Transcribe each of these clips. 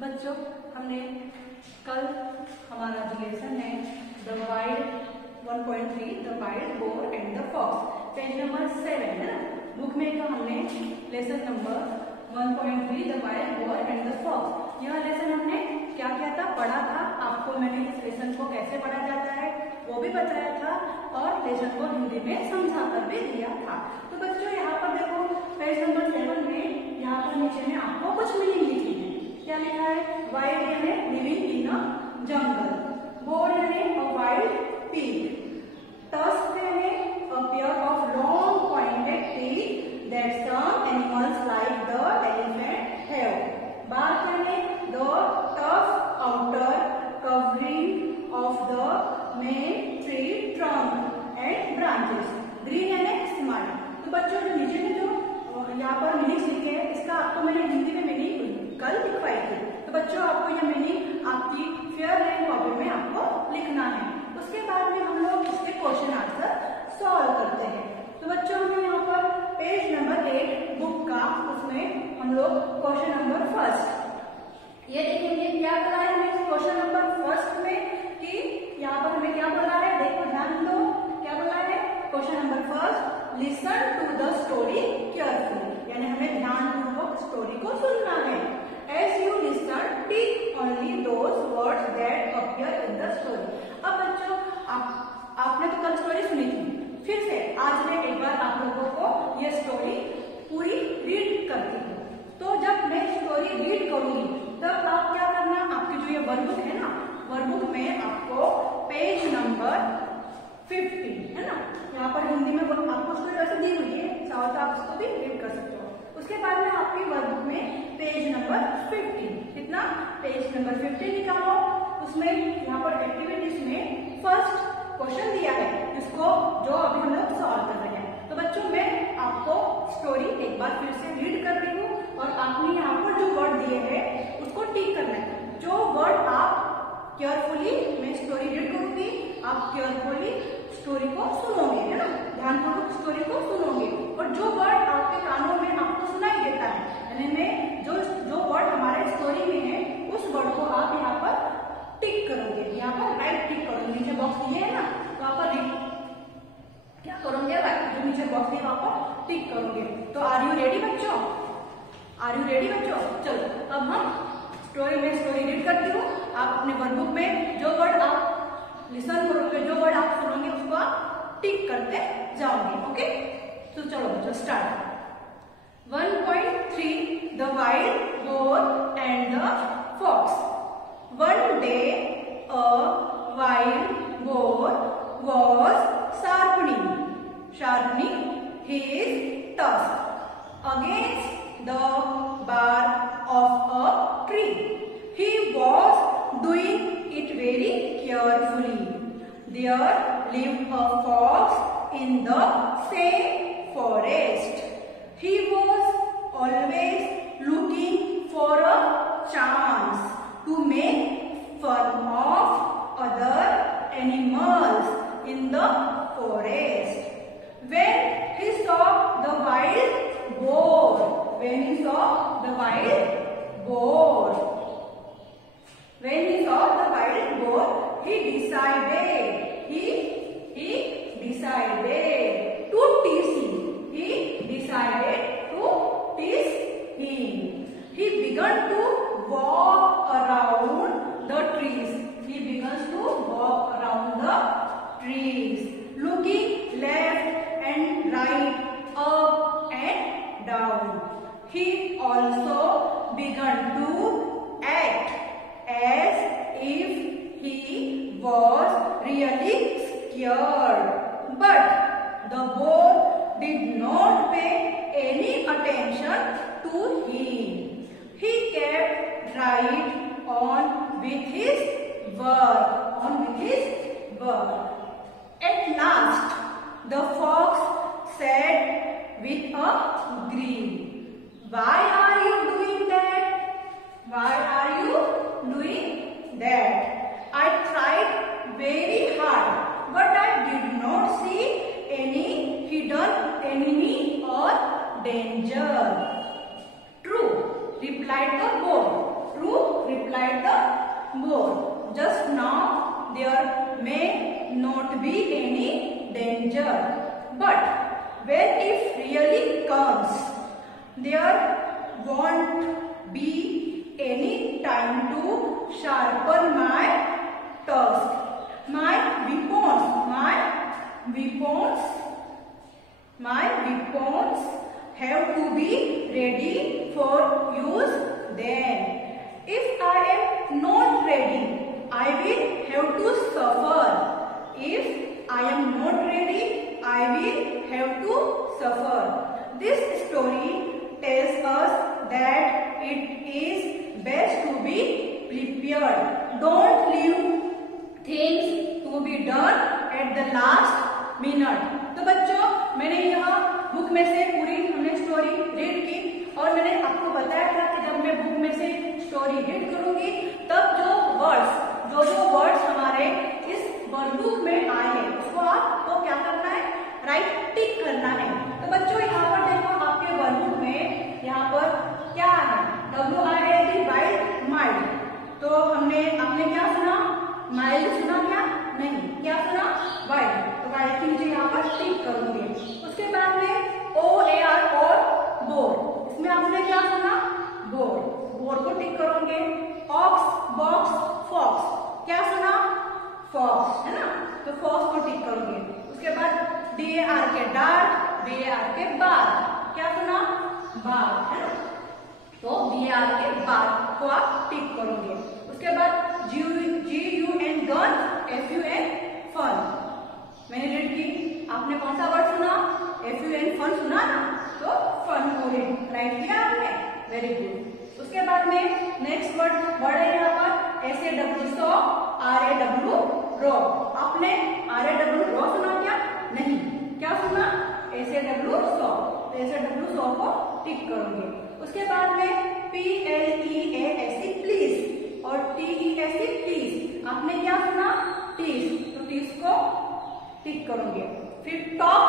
बच्चों हमने कल हमारा जो लेसन है the wild 1.3 the wild boar and the fox, page number 7 है ना बुक में का हमने lesson number 1.3 the wild boar and the fox, यह लेसन हमने क्या क्या था पढ़ा था। आपको मैंने इस लेसन को कैसे पढ़ा जाता है वो भी बताया था और लेसन को हिंदी में समझा कर भी दिया था। तो बच्चों यहाँ पर देखो पेज नंबर 7 में यहाँ पर नीचे में आपको कुछ मीनिंग लिखी है। क्या लिखा है? वाइल्ड यानी living in a jungle, bore यानी अ वाइल्ड pig, tusk यानी a pair of long pointed teeth that some animals like the elephant have, bark यानी the tough outer covering of the main tree trunk and branches, green यानी smart। तो बच्चों जो नीचे में जो यहाँ पर मीनिंग लिखे हैं इसका आपको मैंने हिंदी में मीनिंग कल लिखवाई थी। तो बच्चों आपको यह मीनिंग आपकी फेयर लाइन कॉपी में आपको लिखना है। उसके बाद में हम लोग इसके क्वेश्चन आंसर सॉल्व करते हैं। तो बच्चों हमने यहाँ पर पेज नंबर 8 बुक का उसमें हम लोग क्वेश्चन नंबर फर्स्ट ये देखेंगे क्या बोला है हमें क्वेश्चन नंबर फर्स्ट में कि यहाँ पर हमें क्या बोला है, देखो ध्यान दो क्या बोला है। Question number first, listen to the story carefully, यानी हमें ध्यानपूर्वक स्टोरी को सुनना है। As you listen, pick only those words that appear in the story। अब बच्चों आपने तो कल स्टोरी सुनी थी, फिर से आज मैं एक बार आप लोगों को ये स्टोरी पूरी रीड करती हूँ। तो जब मैं स्टोरी रीड करूंगी तब आप क्या करना, आपकी जो ये वर्कबुक है ना वर्कबुक में आपको पेज नंबर 50 है ना, यहाँ पर हिंदी में आपको स्टोरी वैसे दी हुई है, चाहो तो आप इसको भी रीड कर सकते हो। उसके बाद में आपकी वर्कबुक में पेज नंबर 50 कितना पेज नंबर 50 निकालो। उसमें यहाँ पर एक्टिविटीज में फर्स्ट क्वेश्चन दिया है जिसको जो अभी हम लोग सॉल्व कर रहे हैं। तो बच्चों मैं आपको स्टोरी एक बार फिर से रीड कर रही हूँ और आपने यहाँ पर जो वर्ड दिए हैं उसको टिक करना है। जो वर्ड आप केयरफुली, मैं स्टोरी रीड करूंगी आप केयरफुली स्टोरी को सुनोगे है ना, ध्यानपूर्वक स्टोरी को सुनोगे और जो वर्ड आपके कानों में आपको सुनाई देता है यानी मैं जो वर्ड हमारे स्टोरी में है उस वर्ड को आप यहाँ पर टिक करोगे, यहाँ पर राइट टिक करोगे। नीचे बॉक्स दिए है ना तो आप क्या करोगे, राइट जो नीचे बॉक्स दिए वहां पर टिक करोगे। तो आर यू रेडी बच्चों, आर यू रेडी बच्चों? चलो अब हम स्टोरी में स्टोरी रीड करती हूँ, आप अपने वर्कबुक में जो वर्ड आप लिसन करोगे जो वर्ड आप सुनोगे उसको आप टिक करते जाओगे। ओके तो चलो बच्चों start. 1.3 the wild boar and the fox. One day a wild boar was sharpening his tusk against the bark of a tree. He was doing it very carefully. There lived a fox in the same forest. He was always looking for a chance to make fun of other animals in the forest. When he saw the wild boar, he decided to tease him. He began to walk around the trees, looking left and right, up and down. He also began to act as if he was really scared. But the boar did not pay any attention to him. He kept right on with his work. At last, the fox said with a grin, "Why are you doing that? I tried very hard, but I did not see any hidden enemy or danger." "True," replied the boar. replied the boar. Just now there may not be any danger, but when it really comes, there won't be any time to sharpen my tusk. My weapons have to be ready for use then. If I am not ready, I will have to suffer. If I am not ready, I will have to suffer. This story tells us that it is best to be prepared. Don't leave things to be done at the last minute. तो बच्चों, मैंने यहाँ book में से पूरी हमने story read की और मैंने आपको बताया था कि जब मैं बुक में से स्टोरी रीड करूंगी तब जो वर्ड्स हमारे इस वर्ड बुक में आए हैं उसको आपको क्या करना है, राइट टिक करना है। तो बच्चों यहाँ पर देखो आपके वर्ड बुक में यहाँ पर क्या है, WILD वाइल्ड माइल्ड। तो आपने क्या सुना, माइल्ड सुना क्या, नहीं, क्या सुना, वाइल्ड। तो वाइल्ड की मुझे यहाँ पर टिक करूंगी। उसके बाद में OAR और बोर, इसमें आपने क्या सुना, बोर को टिक करोगे। ऑक्स, बॉक्स, फॉक्स, क्या सुना, फॉक्स, है ना, तो फॉक्स को टिक करोगे। उसके बाद DAR के डार्क, BAR के बार, क्या सुना, बार, है ना, तो BAR के बार को आप टिक करोगे। उसके बाद GUN गन, FUN फन, मैंने रीड की, आपने कौन सा वर्ड सुना, FUN फन सुना ना, तो फन को राइट किया आपने, वेरी गुड। उसके बाद में नेक्स्ट वर्ड है यहाँ पर SAW सॉ, RAW रॉ। आपने RAW रॉ सुना क्या, नहीं, क्या सुना, SAW सॉ, SAW सॉ को टिक करोगे। उसके बाद में PLEASE प्लीज और TESE प्लीज, आपने क्या सुना, टीज, तो टीज को टिक करोगे। फिर टॉक,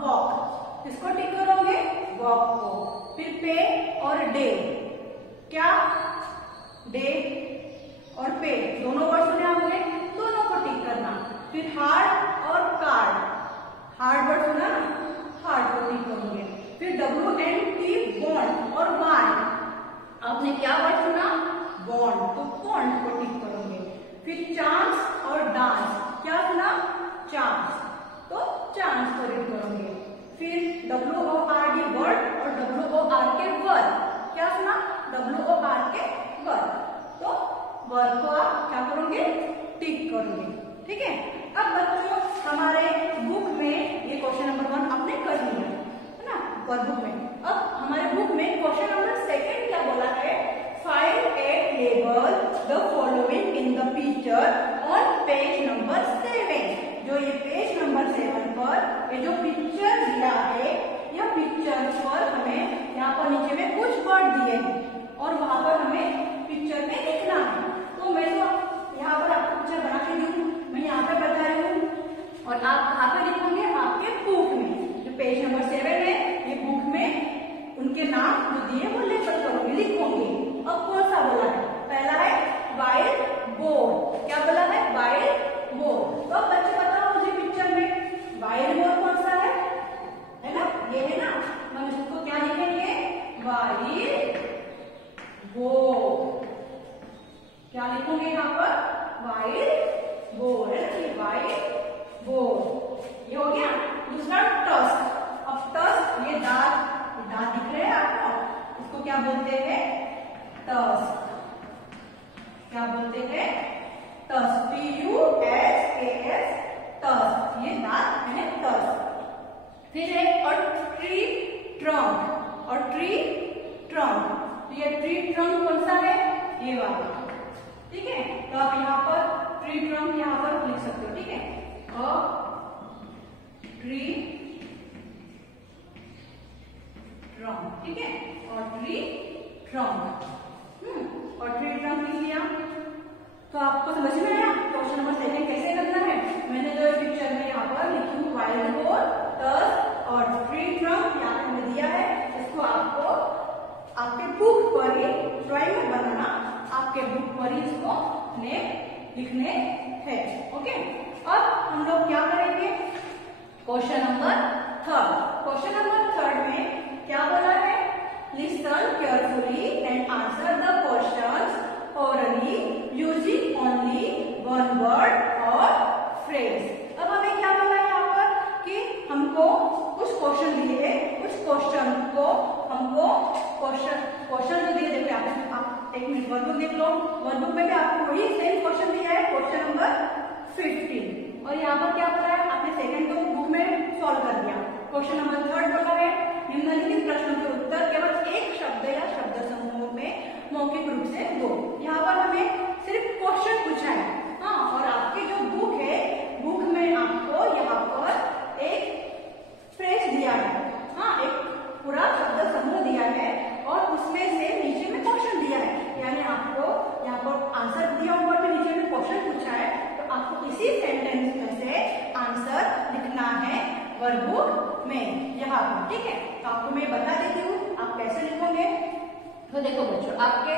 वॉक, इसको टिक करोगे, वॉक को। फिर पे और डे, क्या, डे और पे दोनों वर्ड सुने होंगे, दोनों को टिक करना। फिर हार्ड और कार्ड, हार्ड वर्ड सुना ना, हार्ड को टिक करोगे। फिर WNT बॉन्ड और बांड, आपने क्या वर्ड सुना, बॉन्ड, तो बॉन्ड को टिक करोगे। फिर चांस और डांस, क्या सुना, चांस, तो चांस को टिक करोगे। फिर WORD वर्ड और WOR के वर्ड, क्या सुना, WOR के वर्ड, तो वर्ड को आप क्या करोगे, टिक करोगे, ठीक है। अब बच्चों हमारे बुक में ये क्वेश्चन नंबर 1 आपने कर लिया है ना, वर्ड बुक में। अब हमारे बुक में क्वेश्चन नंबर 2 क्या बोला है, find and label the following in the picture on page number 7। जो ये पेज नंबर 7 पर ये जो पिक्चर दिया है, यह पिक्चर पर हमें यहाँ पर नीचे में कुछ वर्ड दिए हैं और वहां पर हमें पिक्चर में लिखना है। तो मैं तो यहाँ पर आपको पिक्चर बना के दी, मैं यहाँ पे बता रही हूँ और आप कहाँ पे लिखोगे, आपके बुक में। जो पेज नंबर 7 है ये बुक में उनके नाम जो दिए वो लेबल करोगे, लिखोगे। अब कौन सा बोला है, पहला है वाइल्ड बोर, क्या बोला है, वाइल्ड बोर। तो अब बच्चे बताओ मुझे पिक्चर में वाइल्ड बोर कौन सा है ना, ये है ना, हम इसको क्या लिखेंगे, वाइल्ड बोर, क्या लिखोगे यहाँ पर, वाइल्ड बोर, है ना, ये वाइल्ड बोर, ये हो गया। दूसरा टस्क, अब टस्क ये दांत दिख रहे हैं आपको, इसको क्या बोलते हैं, टस्क, क्या बोलते हैं, टस्क, TUSKS टस्क, ये दांत है टस्क। फिर है और ट्री ट्रंक, और ट्री ट्रंक, तो ये ट्री ट्रंक कौन सा है, ये वाला, ठीक है। तो आप यहाँ पर ट्री ट्रंक यहाँ पर लिख सकते हो, ठीक है, और ट्री ट्रंक, ठीक है, और ट्री ट्रंक, और ट्री ट्रंक लिख लिया। तो आपको समझ में आया क्वेश्चन नंबर 2 कैसे करना है। मैंने जो पिक्चर में यहाँ पर लिखी हूँ वाइल्ड बोर, टस्क और ट्री ट्रंक यहाँ पे मैंने दिया है, इसको आपको आपके बुक पर ही ड्राइंग बनाना, आपके बुक लिखने हैं। ओके, अब हम लोग क्या करेंगे, क्वेश्चन नंबर 3। क्वेश्चन नंबर 3 में क्या बोला है, listen carefully and answer the questions orally using only one word or phrase। अब हमें क्या बोला है यहाँ पर कि हमको कुछ क्वेश्चन दिए हैं, कुछ क्वेश्चन को हमको क्वेश्चन जो दिए, देखो आप एक मिनट वर्कबुक देख लो, वर्कबुक में भी आपको वही सेम क्वेश्चन दिया है, क्वेश्चन नंबर 15। और यहाँ पर क्या बोला है, आपने सेकंड को बुक में सॉल्व कर दिया। क्वेश्चन नंबर 3 बोला है, निम्नलिखित प्रश्नों के उत्तर केवल एक शब्द या शब्द समूह में मौखिक रूप से दो। यहाँ पर हमें सिर्फ क्वेश्चन पूछा है। हाँ, और आपकी जो बुक है, बुक में आपको यहाँ पर एक फ्रेज दिया है, हाँ, एक पूरा शब्द समूह दिया है और उसमें से नीचे में क्वेश्चन दिया है, यानी आपको यहाँ पर आंसर दिया हुआ तो नीचे में क्वेश्चन पूछा है, तो आपको इसी सेंटेंस में से आंसर लिखना है वर्कबुक में यहाँ पर। ठीक है, तो आपको मैं बता देती हूँ आप कैसे लिखोगे। तो देखो बच्चों, आपके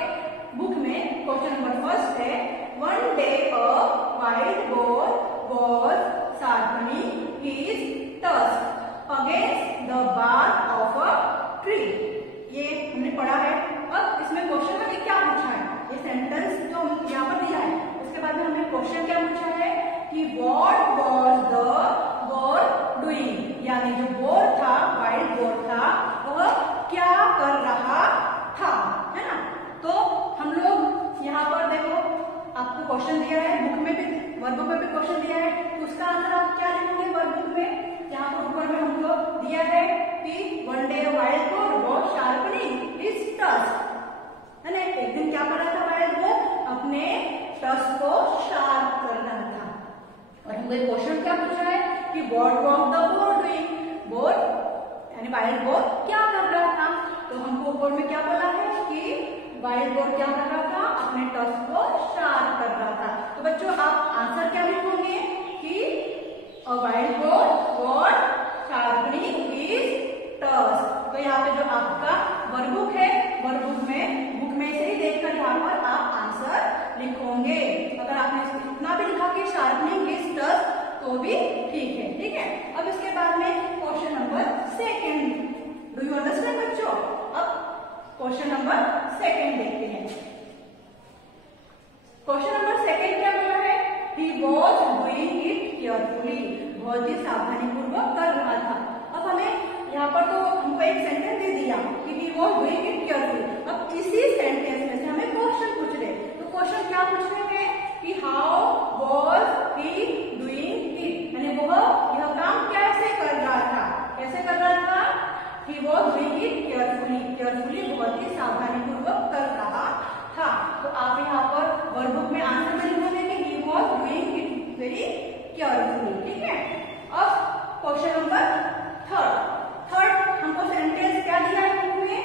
बुक में क्वेश्चन नंबर 1 है, one day a white board was sharpening his tusk against the bark of a tree। ये हमने पढ़ा है। अब इसमें क्वेश्चन हमें क्या पूछा है, ये सेंटेंस जो यहाँ पर दिया है, उसके बाद में हमें क्वेश्चन क्या पूछा है कि what was the boar doing, यानी जो बोर था, वाइट बोर था, वह क्या कर रहा था, है ना। तो हम लोग यहाँ पर देखो, आपको क्वेश्चन दिया है, बुक में भी, वर्कबुक में भी क्वेश्चन दिया है, तो उसका आंसर आप क्या लिखोगे वर्कबुक में। यहाँ पर ऊपर में हमको दिया है कि one day wild boar was sharpening his tusk, है ना। एक दिन क्या कर रहा था वाइल्ड बोर, अपने टस्क को शार्प कर रहा था। और हमको क्वेश्चन क्या पूछा है कि what was the bore doing, bore यानी वाइल्ड बोर क्या कर रहा था। तो हमको ऊपर में क्या बोला है कि वाइल्ड बोर क्या कर रहा था, अपने टस्क को शार्प कर रहा था। तो बच्चों आप आंसर क्या लिखोगे कि a wild boar was sharpening his tusk. तो यहाँ पे जो आपका वर्कबुक है, वर्कबुक में बुक में से ही देखकर यहाँ पर आप आंसर लिखोगे। अगर आपने इतना भी लिखा कि शार्पनिंग हिज टस्क तो भी ठीक है। ठीक है, अब इसके बाद में question number 2। Do you understand बच्चों। अब क्वेश्चन नंबर 2 देखते हैं। क्वेश्चन नंबर 2 क्या बोला है, he was doing it carefully, बहुत ही सावधानी पूर्वक कर रहा था। अब हमें यहाँ पर तो हमको एक सेंटेंस दे दिया कि he was doing it carefully। अब इसी सेंटेंस में से हमें क्वेश्चन पूछ रहे, तो क्वेश्चन क्या पूछ रहे हैं कि how was he doing it, यानी वह यह काम कैसे कर रहा था, कैसे कर रहा था। He was doing it carefully, carefully बहुत ही सावधानी पूर्वक कर रहा था। तो आप यहाँ पर वर्कबुक में आंसर में लिखोगे कि he was doing it very carefully। ठीक है, अब क्वेश्चन नंबर 3 हमको सेंटेंस क्या दिया है बुक में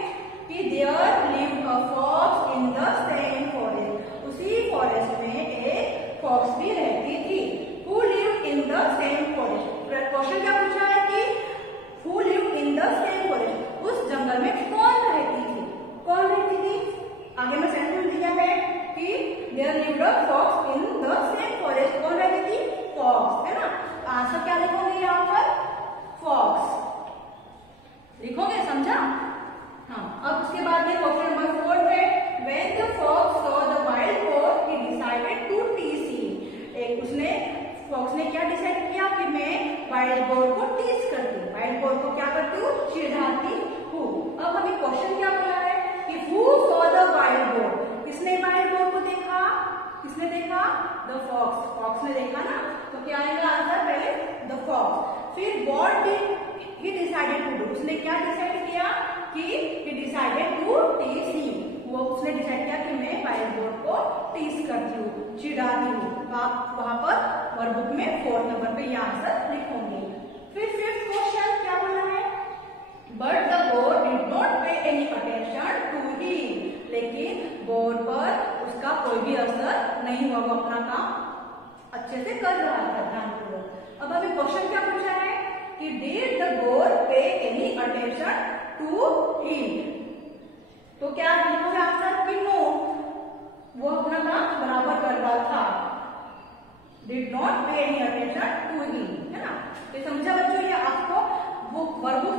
कि there lived a fox in the same forest, उसी फॉरेस्ट में एक फॉक्स भी रहती थी। Who lived in the same forest, question क्या पूछा है कि Who lived in the same forest, उस जंगल में कौन रहती थी, कौन रहती थी। आगे में सेंटेंस दिया है कि there lived a fox in the same forest, कौन रहती थी, फॉक्स, है ना। आंसर क्या लिखोगे यहाँ पर, फॉक्स लिखोगे, समझा। हाँ, अब उसके बाद में क्वेश्चन नंबर 4 है, when the fox saw the wild boar he decided to tease him। एक उसने फॉक्स ने क्या डिसाइड किया कि मैं वाइल्ड बोर को टीज करती हूँ, वाइल्ड बोर को क्या करती हूँ, चिढ़ाती हूँ। अब हमें क्वेश्चन क्या बोला है कि who saw the wild bore, किसने वाइल्ड बोर को देखा, किसने देखा, द फॉक्स, फॉक्स ने देखा ना। तो क्या आएगा आंसर, पहले द फॉक्स, फिर what did he decided to do, उसने क्या डिसाइड किया कि he decided to tease him, वो उसने डिसाइड किया कि मैं वाइल्ड बोर को टीज करती हूँ, चिढ़ाती हूँ। आप वहां पर वर्कबुक में 4 नंबर पे ये आंसर लिखोगे। फिर 5th क्वेश्चन क्या बोला है, but the bore did not पे एनी अटेंशन टू हिम, लेकिन बोर पर उसका कोई भी असर नहीं हुआ, वो अपना काम अच्छे से कर रहा था ध्यानपूर्वक। अब हमें क्वेश्चन क्या पूछा है कि डिड द बोर पे एनी अटेंशन टू हिम, तो क्या लिखोगे आंसर कि नो, वो अपना काम बराबर कर रहा था। डिड नॉट पे एनी अटेंशन टू हिम, है ना। ये समझा बच्चों, ये आपको बुक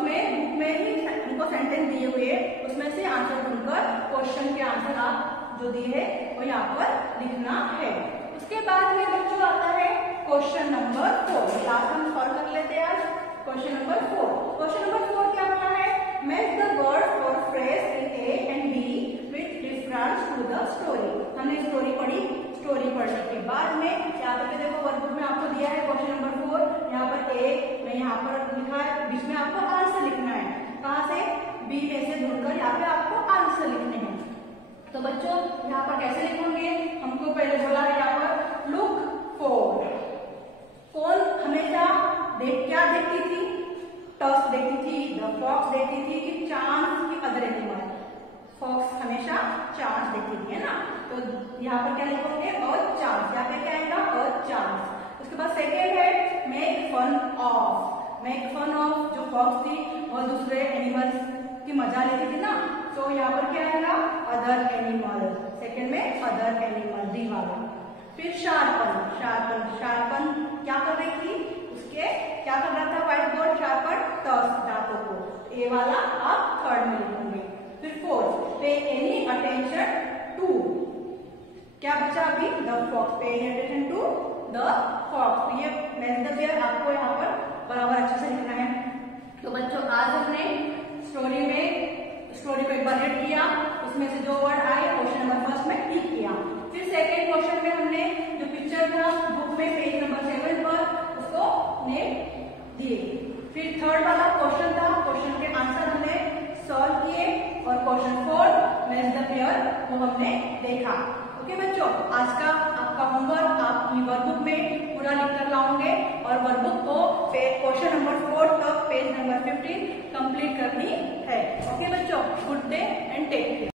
में ही उनको सेंटेंस दिए हुए उसमें से आंसर ढूंढकर क्वेश्चन के आंसर आप जो दिए है वो यहाँ पर लिखना है। उसके बाद में बच्चों आता है क्वेश्चन नंबर 4। लास्ट हम सॉल्व कर लेते हैं आज क्वेश्चन नंबर 4। क्वेश्चन नंबर 4 क्या बोला है, मैच द वर्ड और phrase in A and B with difference to the story. हमने स्टोरी पढ़ी, स्टोरी पढ़ने के बाद में यहाँ पर देखो वर्कबुक में आपको दिया है क्वेश्चन नंबर 4, यहाँ पर ए में यहाँ पर लिखा है, बीच में आपको आंसर लिखना है। कहाँ से, बी में से ढूंढकर यहाँ पे आपको आंसर लिखने हैं। तो बच्चों यहाँ पर कैसे लिखेंगे, हमको पहले बोला है यहाँ पर लुक फॉर। कौन हमेशा क्या देखती थी, टॉस देखती थी, द फॉक्स देखती थी कि चांस की अदर एनिमल। फॉक्स हमेशा चांस देखती थी, है ना। तो यहाँ पर क्या लिखोगे, और चांस, यहाँ पे क्या आएगा, और चांस। उसके बाद सेकेंड है make fun of. Make fun of जो फॉक्स थी और दूसरे एनिमल्स की मजा लेती थी ना, तो यहाँ पर क्या आएगा, अदर एनिमल। सेकेंड में अदर एनिमल, डी वाला। फिर शार्पन, शार्पन, शार्पन क्या कर रही थी, उसके क्या कर रहा था व्हाइट बोर्ड, शार्पन टॉस दांतों को। ए वाला आप थर्ड में लिखेंगे। फिर फोर्थ, पे एनी अटेंशन टू, क्या बचा अभी, the fox. Pay any attention to the fox. ये मैच द पेयर आपको यहाँ पर बराबर अच्छे से लिखना है। तो बच्चों आज हमने स्टोरी को एक बार रीड किया, उसमें से जो वर्ड आए क्वेश्चन नंबर फर्स्ट में टिक किया। फिर सेकेंड क्वेश्चन में हमने जो पिक्चर था बुक में पेज नंबर 7 पर उसको नेम दिए। फिर थर्ड वाला क्वेश्चन था, क्वेश्चन के आंसर हमने सॉल्व किए, और क्वेश्चन 4 मैच द पेयर वो हमने देखा। ओके बच्चों, आज का आपका होमवर्क आप अपनी वर्कबुक में पूरा लिख कर लाओगे, और वर्कबुक को क्वेश्चन नंबर 4 तक पेज नंबर 15 कंप्लीट करनी है। ओके बच्चों, good day and take care.